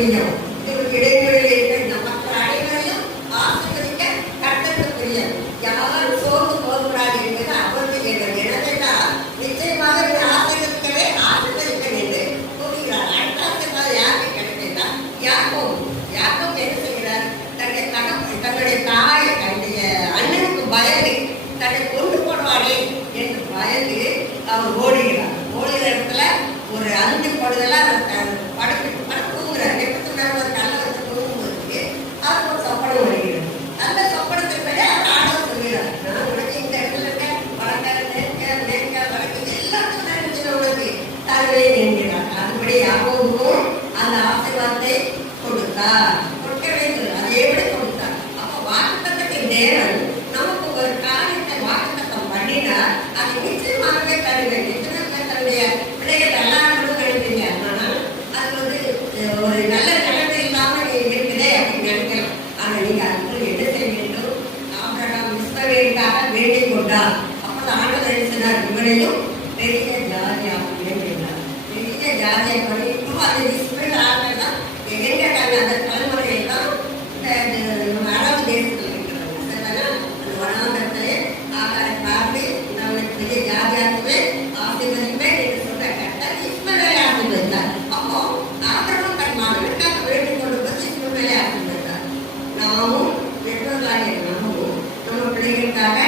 pequeño இஸ்மவேலுக்காக வேண்டிக் கொண்டார் அப்போ ஆண்டவர் என்ன சொன்னார் இவனையும் பெரிய ஜாதியாக வேண்டினார் பெரிய ஜாதியாக பண்ணி இப்போ அந்த இஸ்மேல் ஆட்கள் தான் எங்க கண்ணு அந்த தலைமுறையெல்லாம் இந்த இந்த நம்ம அரபு தேசத்தில் இருக்கிறவங்க சரிதானா அந்த வனாந்தரத்திலே ஆகாரை பார்த்து நம்மளை பெரிய ஜாதியாகவே ஆசீர்வதிப்பே என்று சொன்ன கட்டர் இஸ்மேலை ஆசீர்வதித்தார் அப்போ ஆபிரகாம் தன் மகனுக்காக வேண்டிக் கொண்டு வந்து இஸ்மேலை ஆசீர்வதித்தார் நாமும் பெற்றோர்களாகிய நாமும் நம்ம பிள்ளைகளுக்காக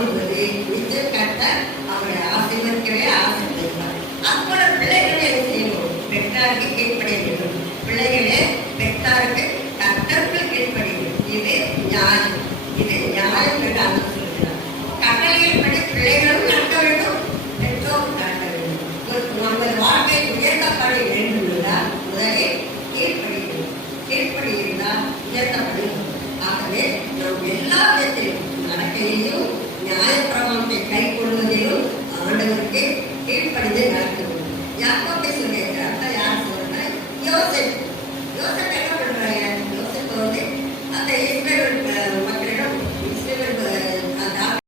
வேண்டிக் கொள்ளும்போது நிச்சயம் கர்த்தர் அவரை ஆசீர்வதிக்கவே ஆசீர்வதிப்பார். அப்போது பிள்ளைகளை என்ன செய்யணும்? பெற்றாருக்கு கீழ்ப்படிய வேண்டும். பிள்ளைகளே பெற்றாருக்கு கர்த்தருக்கு கீழ்ப்படிய வேண்டும். இது நியாயம். இது நியாயம் என்று அவர் சொல்கிறார். கட்டளையில் படி பிள்ளைகளும் நடக்க வேண்டும். பெற்றோரும் நடக்க வேண்டும். ஒரு நமது வாழ்க்கை உயர்த்தப்பட வேண்டும் என்றால் முதலில் கீழ்ப்படி வேண்டும். கீழ்ப்படி இருந்தால் உயர்த்தப்படுகிறது. ஆகவே நாம் எல்லா விதத்திலும் நடக்கையிலும் நியாய